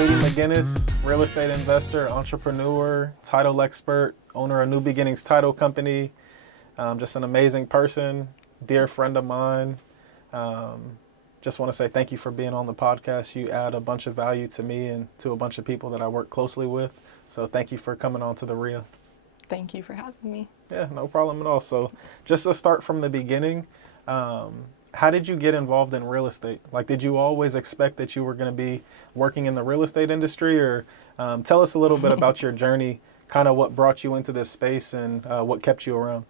Katie McGinnis, real estate investor, entrepreneur, title expert, owner of New Beginnings Title Company. Just an amazing person, dear friend of mine. Just want to say thank you for being on the podcast. You add a bunch of value to me and to a bunch of people that I work closely with. So thank you for coming on to the RIA. Thank you for having me. Yeah, no problem at all. So just to start from the beginning, how did you get involved in real estate? Like, did you always expect that you were going to be working in the real estate industry? Or tell us a little bit about your journey, kind of what brought you into this space and what kept you around.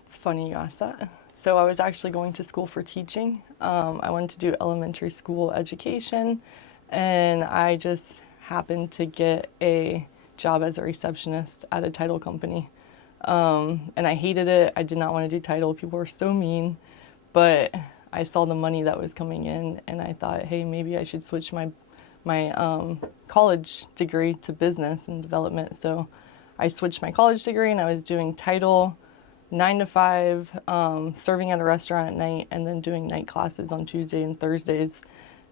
It's funny you asked that. So I was actually going to school for teaching. I wanted to do elementary school education, and I just happened to get a job as a receptionist at a title company. And I hated it. I did not want to do title. People were so mean, but I saw the money that was coming in, and I thought, hey, maybe I should switch my college degree to business and development. So I switched my college degree, and I was doing title 9 to 5, serving at a restaurant at night, and then doing night classes on Tuesday and Thursdays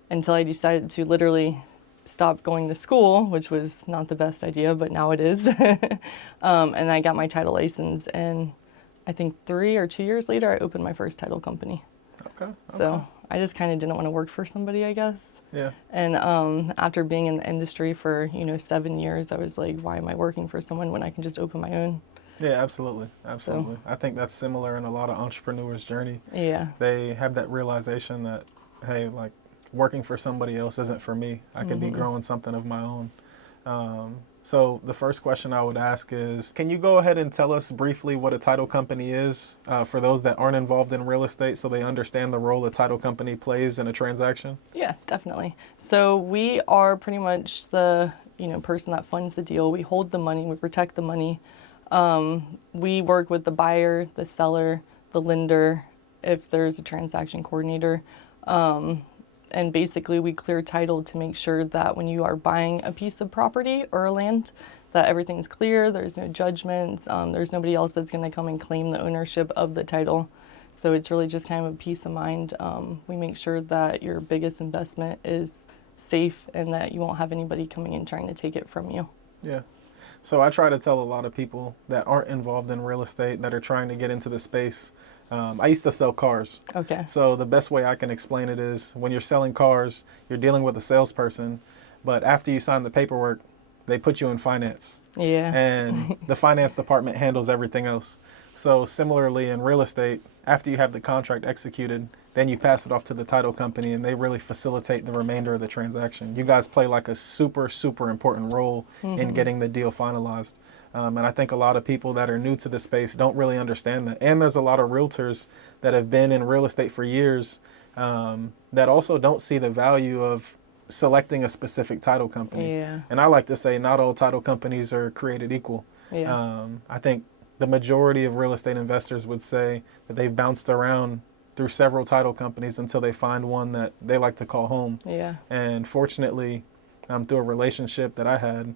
until I decided to literally stop going to school, which was not the best idea, but now it is. And I got my title license, and I think 3 or 2 years later, I opened my first title company. Okay. So I just kind of didn't want to work for somebody, I guess. Yeah. And after being in the industry for, 7 years, I was like, why am I working for someone when I can just open my own? Yeah, absolutely. Absolutely. I think that's similar in a lot of entrepreneurs' journey. Yeah. They have that realization that, hey, like, working for somebody else isn't for me. I could be growing something of my own. So the first question I would ask is, can you go ahead and tell us briefly what a title company is for those that aren't involved in real estate so they understand the role a title company plays in a transaction? Yeah, definitely. So we are pretty much the, person that funds the deal. We hold the money, we protect the money. We work with the buyer, the seller, the lender, if there's a transaction coordinator. And basically we clear title to make sure that when you are buying a piece of property or a land, that everything's clear, there's no judgments, there's nobody else that's going to come and claim the ownership of the title. So it's really just kind of a peace of mind. We make sure that your biggest investment is safe and that you won't have anybody coming in trying to take it from you. Yeah. So I try to tell a lot of people that aren't involved in real estate that are trying to get into the space. I used to sell cars. Okay. So the best way I can explain it is when you're selling cars, you're dealing with a salesperson, but after you sign the paperwork, they put you in finance. Yeah. And the finance department handles everything else. So similarly in real estate, after you have the contract executed, then you pass it off to the title company and they really facilitate the remainder of the transaction. You guys play like a super, super important role in getting the deal finalized. And I think a lot of people that are new to the space don't really understand that. And there's a lot of realtors that have been in real estate for years that also don't see the value of selecting a specific title company. Yeah. And I like to say not all title companies are created equal. Yeah. I think the majority of real estate investors would say that they've bounced around through several title companies until they find one that they like to call home. Yeah. And fortunately, through a relationship that I had,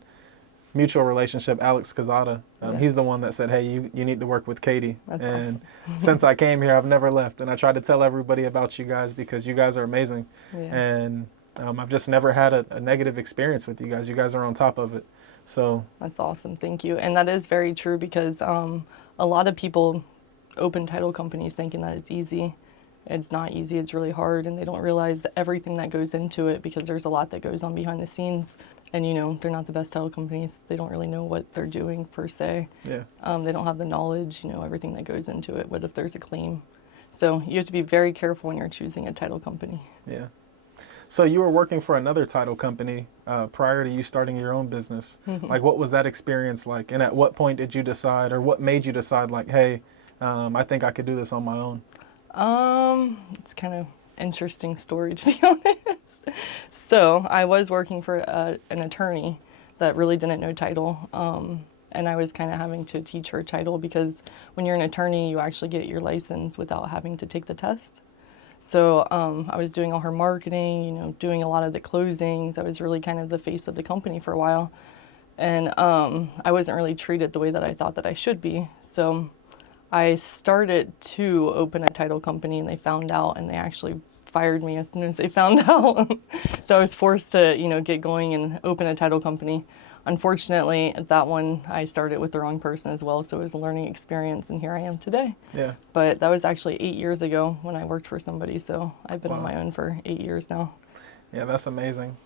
mutual relationship, Alex Cazada, he's the one that said, hey, you need to work with Katie. That's and awesome. Since I came here, I've never left. And I try to tell everybody about you guys because you guys are amazing. Yeah. And I've just never had a negative experience with you guys. You guys are on top of it. So That's awesome. Thank you. And that is very true because a lot of people open title companies thinking that it's easy. It's not easy. It's really hard. And they don't realize everything that goes into it because there's a lot that goes on behind the scenes. And, they're not the best title companies. They don't really know what they're doing per se. yeah. They don't have the knowledge, everything that goes into it. What if there's a claim? So you have to be very careful when you're choosing a title company. Yeah. So you were working for another title company prior to you starting your own business. Like, what was that experience like? And at what point did you decide, or what made you decide, like, hey, I think I could do this on my own? It's kind of interesting story, to be honest. So I was working for an attorney that really didn't know title. And I was kind of having to teach her title because when you're an attorney, you actually get your license without having to take the test. So I was doing all her marketing, doing a lot of the closings. I was really kind of the face of the company for a while. And I wasn't really treated the way that I thought that I should be. So I started to open a title company and they found out and they actually fired me as soon as they found out. So I was forced to, get going and open a title company. Unfortunately, that one I started with the wrong person as well, so it was a learning experience, and here I am today. Yeah. But that was actually 8 years ago when I worked for somebody, so I've been on my own for 8 years now. Yeah, that's amazing.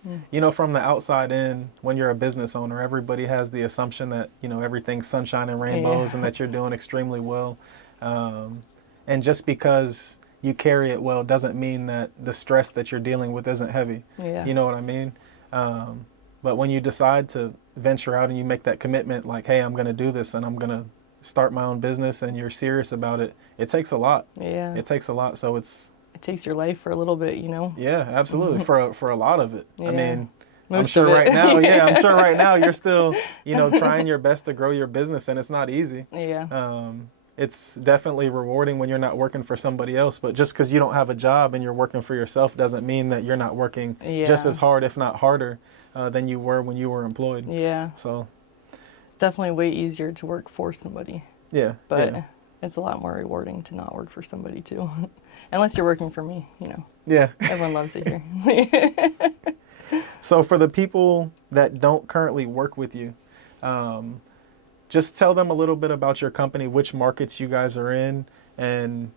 From the outside in, when you're a business owner, everybody has the assumption that, everything's sunshine and rainbows and that you're doing extremely well. And just because you carry it well doesn't mean that the stress that you're dealing with isn't heavy. Yeah. You know what I mean? But when you decide to venture out and you make that commitment, like, hey, I'm going to do this and I'm going to start my own business, and you're serious about it, it takes a lot. Yeah. It takes a lot. So it takes your life for a little bit, Yeah, absolutely. For a lot of it. Yeah. I mean, Most I'm sure of it. right now, I'm sure right now you're still, trying your best to grow your business, and it's not easy. Yeah. It's definitely rewarding when you're not working for somebody else, but just because you don't have a job and you're working for yourself doesn't mean that you're not working just as hard, if not harder, than you were when you were employed. Yeah. So it's definitely way easier to work for somebody. Yeah. But it's a lot more rewarding to not work for somebody too. Unless you're working for me, Yeah. Everyone loves it here. So for the people that don't currently work with you, just tell them a little bit about your company, which markets you guys are in, and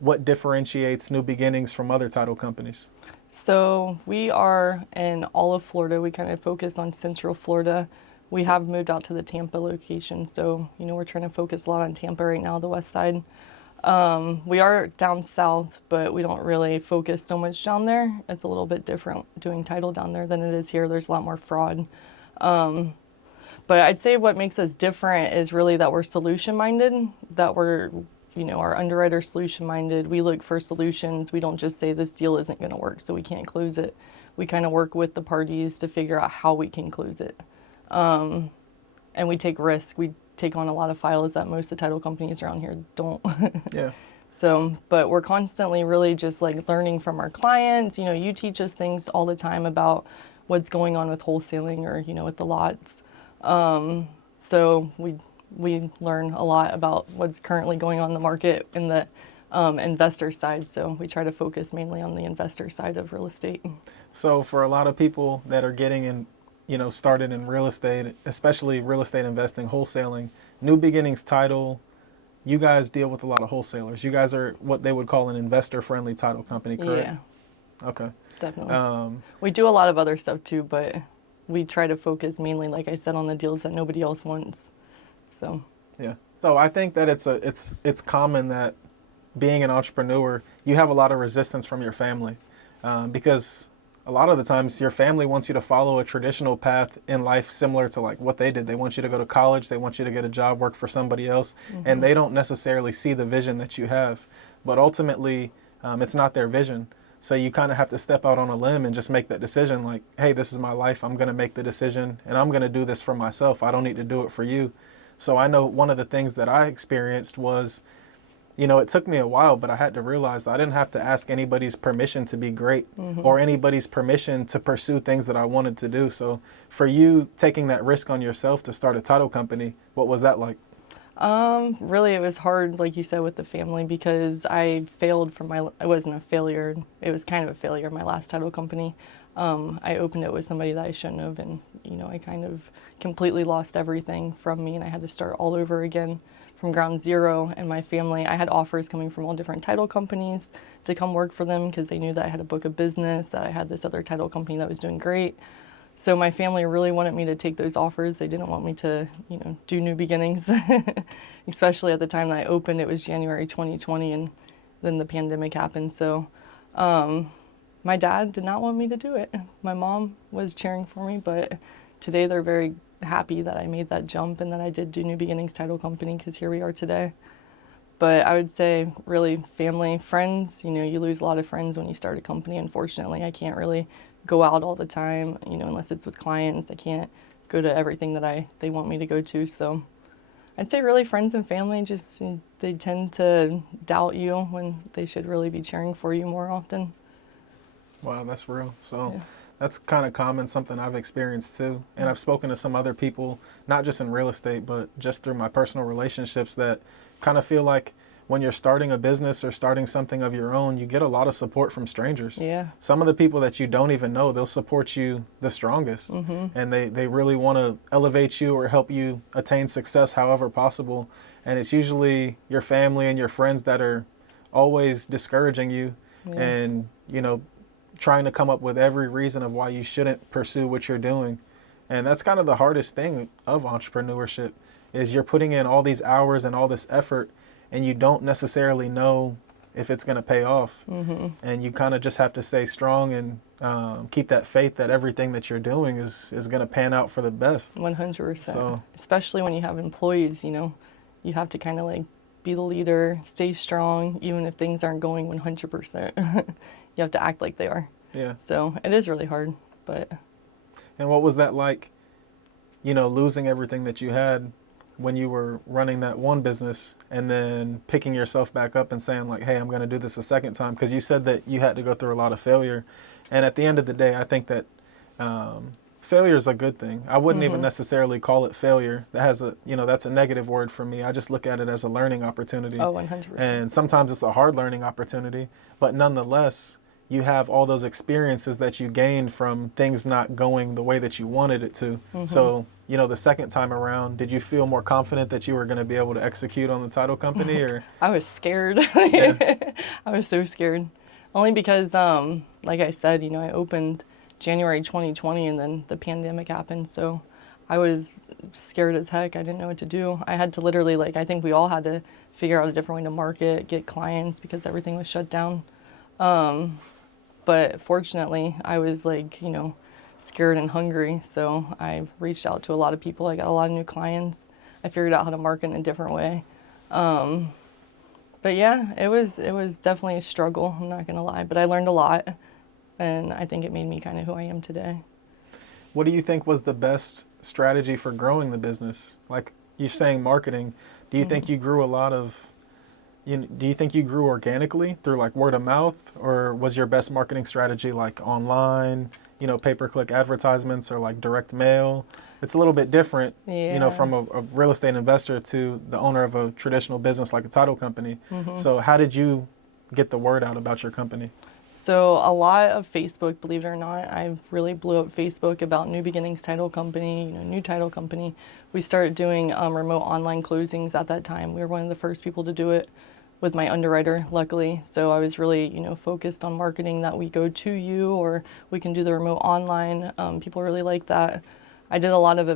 what differentiates New Beginnings from other title companies. So we are in all of Florida. We kind of focus on Central Florida. We have moved out to the Tampa location, so we're trying to focus a lot on Tampa right now, the west side. We are down south, but we don't really focus so much down there. It's a little bit different doing title down there than it is here. There's a lot more fraud. But I'd say what makes us different is really that we're solution-minded, that we're, our underwriter's solution-minded. We look for solutions. We don't just say this deal isn't going to work, so we can't close it. We kind of work with the parties to figure out how we can close it. And we take risks. We take on a lot of files that most of the title companies around here don't. Yeah. So, but we're constantly really just like learning from our clients. You teach us things all the time about what's going on with wholesaling or, with the lots. So we learn a lot about what's currently going on in the market in the investor side. So we try to focus mainly on the investor side of real estate. So for a lot of people that are getting in, started in real estate, especially real estate investing, wholesaling, New Beginnings Title, you guys deal with a lot of wholesalers. You guys are what they would call an investor-friendly title company, correct? Yeah. Okay. Definitely. We do a lot of other stuff too, but we try to focus mainly, like I said, on the deals that nobody else wants. So. Yeah. So I think that it's common that being an entrepreneur, you have a lot of resistance from your family, because a lot of the times your family wants you to follow a traditional path in life similar to like what they did. They want you to go to college, they want you to get a job, work for somebody else, and they don't necessarily see the vision that you have. But ultimately, it's not their vision. So you kind of have to step out on a limb and just make that decision like, hey, this is my life. I'm going to make the decision and I'm going to do this for myself. I don't need to do it for you. So I know one of the things that I experienced was, it took me a while, but I had to realize I didn't have to ask anybody's permission to be great or anybody's permission to pursue things that I wanted to do. So for you taking that risk on yourself to start a title company, what was that like? Really, it was hard, like you said, with the family because I failed it wasn't a failure. It was kind of a failure, my last title company. I opened it with somebody that I shouldn't have, and, I kind of completely lost everything from me, and I had to start all over again from ground zero. And my family, I had offers coming from all different title companies to come work for them because they knew that I had a book of business, that I had this other title company that was doing great. So my family really wanted me to take those offers. They didn't want me to, do New Beginnings, especially at the time that I opened. It was January 2020, and then the pandemic happened. So my dad did not want me to do it. My mom was cheering for me, but today they're very happy that I made that jump and that I did do New Beginnings Title Company because here we are today. But I would say really family, friends, you lose a lot of friends when you start a company. Unfortunately, I can't really go out all the time, unless it's with clients. I can't go to everything that they want me to go to. So I'd say really friends and family, just they tend to doubt you when they should really be cheering for you more often. Wow, that's real. So that's kind of common, something I've experienced too. And I've spoken to some other people, not just in real estate, but just through my personal relationships that kind of feel like when you're starting a business or starting something of your own, you get a lot of support from strangers. Yeah. Some of the people that you don't even know, they'll support you the strongest. And they really want to elevate you or help you attain success however possible. And it's usually your family and your friends that are always discouraging you and, trying to come up with every reason of why you shouldn't pursue what you're doing. And that's kind of the hardest thing of entrepreneurship is you're putting in all these hours and all this effort and you don't necessarily know if it's going to pay off. And you kind of just have to stay strong and keep that faith that everything that you're doing is going to pan out for the best. 100%. So, especially when you have employees, you have to kind of like be the leader, stay strong, even if things aren't going 100%. You have to act like they are. yeah. So it is really hard, but. And what was that like, losing everything that you had when you were running that one business and then picking yourself back up and saying like, hey, I'm going to do this a second time? Because you said that you had to go through a lot of failure. And at the end of the day, I think that failure is a good thing. I wouldn't even necessarily call it failure. That has that's a negative word for me. I just look at it as a learning opportunity. Oh, 100%. And sometimes it's a hard learning opportunity, but nonetheless, you have all those experiences that you gained from things not going the way that you wanted it to. So, the second time around, did you feel more confident that you were going to be able to execute on the title company? Or I was scared. Yeah. I was so scared. Only because, like I said, I opened January 2020 and then the pandemic happened. So I was scared as heck. I didn't know what to do. I had to literally, I think we all had to figure out a different way to market, get clients because everything was shut down. But fortunately, I was scared and hungry. So I reached out to a lot of people. I got a lot of new clients. I figured out how to market in a different way. But yeah, it was definitely a struggle. I'm not going to lie, but I learned a lot. And I think it made me kind of who I am today. what do you think was the best strategy for growing the business? Like you're saying marketing, do you think you grew a lot of do you think you grew organically through like word of mouth, or was your best marketing strategy like online, pay-per-click advertisements or like direct mail? It's a little bit different, from a real estate investor to the owner of a traditional business like a title company. So how did you get the word out about your company? So a lot of Facebook, believe it or not. I really blew up Facebook about New Beginnings Title Company, new title company. We started doing remote online closings at that time. We were one of the first people to do it with my underwriter, luckily. So I was really, focused on marketing that we go to you or we can do the remote online. People really like that. I did a lot of,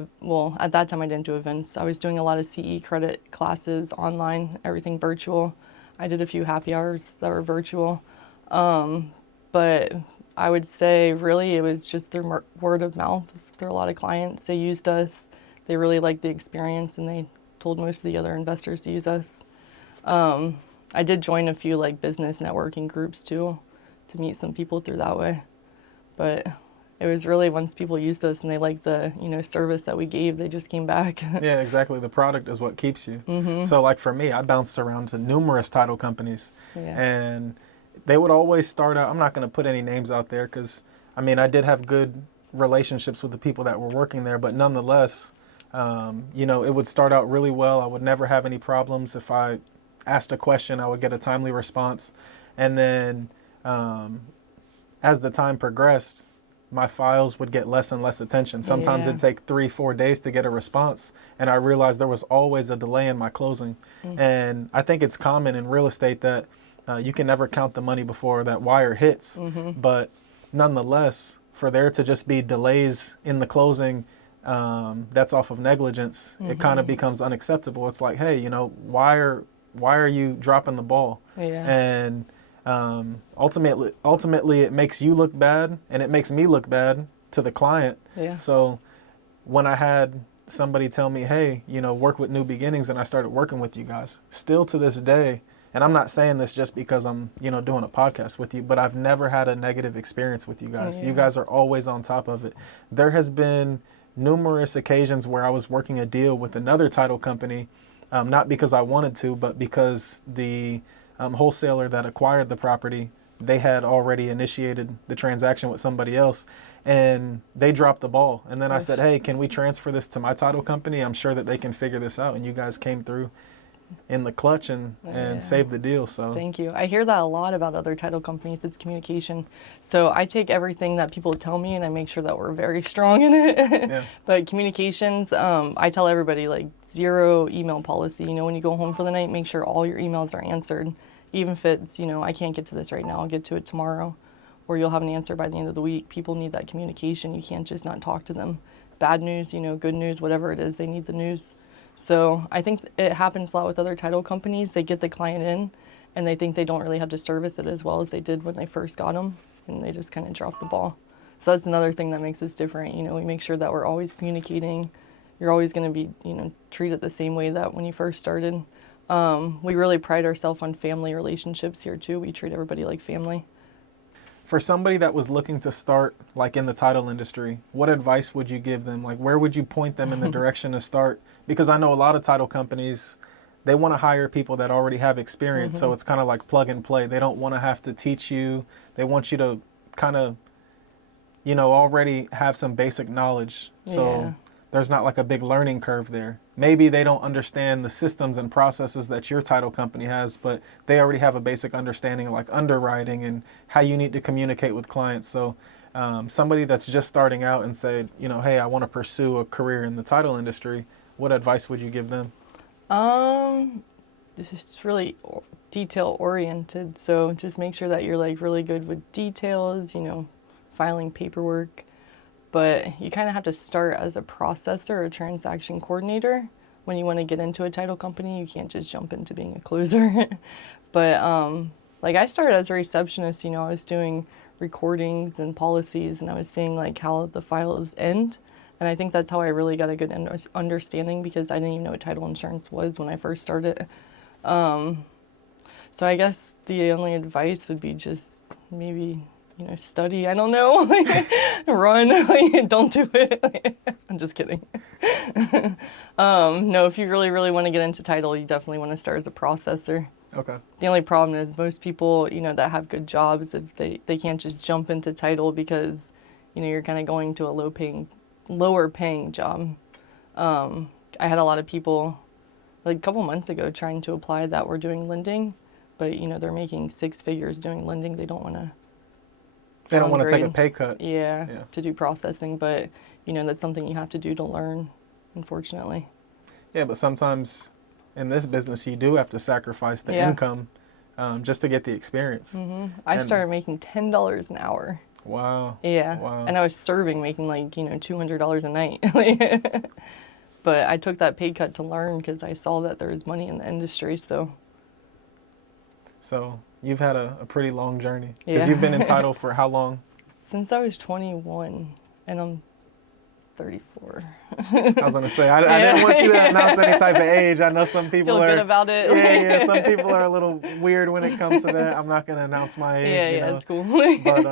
at that time I didn't do events. I was doing a lot of CE credit classes online, everything virtual. I did a few happy hours that were virtual. But I would say really it was just through word of mouth, through a lot of clients. They used us, they really liked the experience, and they told most of the other investors to use us. I did join a few business networking groups too, to meet some people through that way. But it was really once people used us and they liked the service that we gave, they just came back. Yeah, exactly. The product is what keeps you. So for me, I bounced around to numerous title companies, and they would always start out, I'm not going to put any names out there because, I did have good relationships with the people that were working there, but nonetheless, it would start out really well. I would never have any problems. If I asked a question, I would get a timely response. And then as the time progressed, my files would get less and less attention. Sometimes it'd take 3-4 days to get a response. And I realized there was always a delay in my closing. And I think it's common in real estate that you can never count the money before that wire hits. But nonetheless, for there to just be delays in the closing, that's off of negligence. It kind of becomes unacceptable. It's like, hey, why are you dropping the ball? And ultimately, it makes you look bad, and it makes me look bad to the client. So when I had somebody tell me, hey, work with New Beginnings, and I started working with you guys, still to this day, and I'm not saying this just because I'm, doing a podcast with you, but I've never had a negative experience with you guys. You guys are always on top of it. There has been numerous occasions where I was working a deal with another title company, not because I wanted to, but because the wholesaler that acquired the property, they had already initiated the transaction with somebody else, and they dropped the ball. And then I said, hey, can we transfer this to my title company? I'm sure that they can figure this out. And you guys came through in the clutch and Yeah. saved the deal. So Thank you. I hear that a lot about other title companies. It's communication. So I take everything that people tell me and I make sure that we're very strong in it. yeah, But communications, I tell everybody like 0 email policy. You know, when you go home for the night, make sure all your emails are answered. Even if it's, you know, I can't get to this right now, I'll get to it tomorrow. Or you'll have an answer by the end of the week. People need that communication. You can't just not talk to them. Bad news, you know, good news, whatever it is, they need the news. So I think it happens a lot with other title companies. They get the client in and they think they don't really have to service it as well as they did when they first got them, and they just kind of drop the ball. So that's another thing that makes us different. You know, we make sure that we're always communicating. You're always going to be, you know, treated the same way that when you first started. We really pride ourselves on family relationships here too. We treat everybody like family. for somebody that was looking to start like in the title industry, what advice would you give them? Like, where would you point them in the direction to start? Because I know a lot of title companies, they want to hire people that already have experience. So it's kind of like plug and play. They don't want to have to teach you. They want you to kind of, you know, already have some basic knowledge. So Yeah. there's not like a big learning curve there. Maybe they don't understand the systems and processes that your title company has, but they already have a basic understanding of like underwriting and how you need to communicate with clients. So somebody that's just starting out and said, you know, hey, I want to pursue a career in the title industry, what advice would you give them? This is really detail oriented. So just make sure that you're like really good with details, you know, filing paperwork. But you kind of have to start as a processor or a transaction coordinator. When you want to get into a title company, you can't just jump into being a closer. But like I started as a receptionist, you know, I was doing recordings and policies and I was seeing like how the files end. And I think that's how I really got a good understanding, because I didn't even know what title insurance was when I first started. So I guess the only advice would be just maybe, you know, study. I don't know, run, don't do it. I'm just kidding. No, if you really, really want to get into title, you definitely want to start as a processor. Okay. The only problem is most people, you know, that have good jobs, if they can't just jump into title because, you know, you're kind of going to a lower paying job. I had a lot of people like a couple months ago trying to apply that were doing lending, but you know, they're making 6 figures doing lending. They don't want to Take a pay cut. Yeah, to do processing, but you know, that's something you have to do to learn, unfortunately. Yeah, but sometimes in this business, you do have to sacrifice the income just to get the experience. I started making $10 an hour. Wow. Yeah. Wow. And I was serving, making like, you know, $200 a night. But I took that pay cut to learn because I saw that there was money in the industry. So you've had a pretty long journey. Yeah. Because you've been in title for how long? Since I was 21, and I'm 34. I was going to say, I didn't want you to announce any type of age. I know some people Feel good about it. Yeah, some people are a little weird when it comes to that. I'm not going to announce my age. Yeah, know? it's cool. But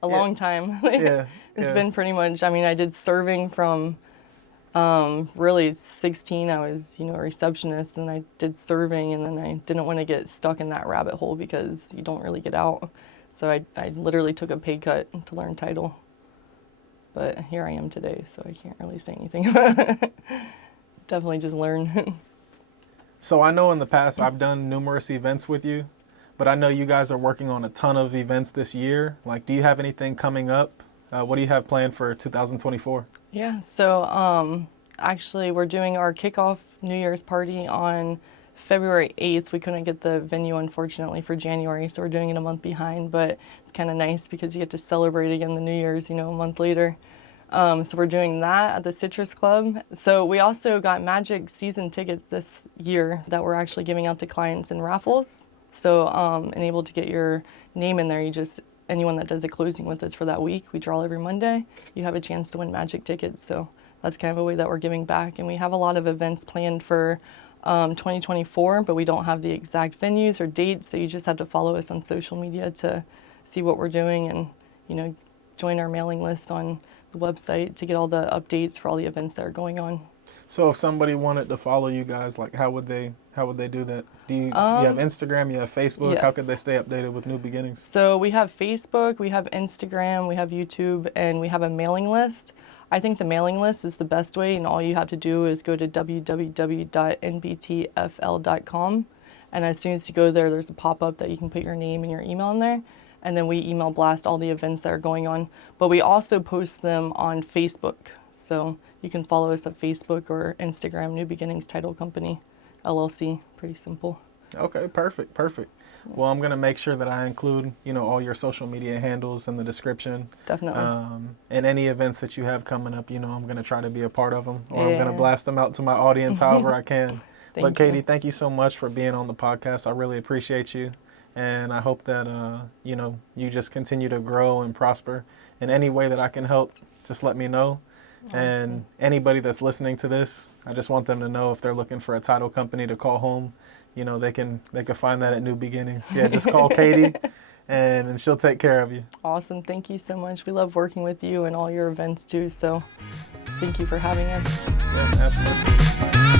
a long time. It's been pretty much, I mean, I did serving from really 16. I was, you know, a receptionist, and I did serving, and then I didn't want to get stuck in that rabbit hole because you don't really get out. So I literally took a pay cut to learn title. But here I am today, so I can't really say anything about it. Definitely just learn. So I know in the past I've done numerous events with you, but I know you guys are working on a ton of events this year. Like, do you have anything coming up? What do you have planned for 2024? Yeah, so actually we're doing our kickoff New Year's party on February 8th. We couldn't get the venue, unfortunately, for January, so we're doing it a month behind, but it's kind of nice because you get to celebrate again the New Year's, you know, a month later. So we're doing that at the Citrus Club. So we also got Magic season tickets this year that we're actually giving out to clients in raffles. So and able to get your name in there, anyone that does a closing with us for that week, we draw every Monday, you have a chance to win Magic tickets. So that's kind of a way that we're giving back. And we have a lot of events planned for 2024, but we don't have the exact venues or dates. So you just have to follow us on social media to see what we're doing, and, you know, join our mailing list on the website to get all the updates for all the events that are going on. So if somebody wanted to follow you guys, like how would they do that? Do you have Instagram, you have Facebook? Yes. How could they stay updated with New Beginnings? So we have Facebook, we have Instagram, we have YouTube, and we have a mailing list. I think the mailing list is the best way, and all you have to do is go to www.nbtfl.com, and as soon as you go there, there's a pop-up that you can put your name and your email in there, and then we email blast all the events that are going on. But we also post them on Facebook, so you can follow us at Facebook or Instagram, New Beginnings Title Company, LLC. Pretty simple. Okay, perfect, perfect. Well, I'm going to make sure that I include, all your social media handles in the description. Definitely. And any events that you have coming up, I'm going to try to be a part of them, or I'm going to Yeah. blast them out to my audience however I can. But Thank Katie, you. thank you so much for being on the podcast. I really appreciate you. And I hope that, you just continue to grow and prosper. In any way that I can help, just let me know. And anybody that's listening to this, I just want them to know if they're looking for a title company to call home, they can find that at New Beginnings. Yeah, just call Katie and she'll take care of you. Awesome. Thank you so much. We love working with you and all your events too. So thank you for having us. Yeah, absolutely.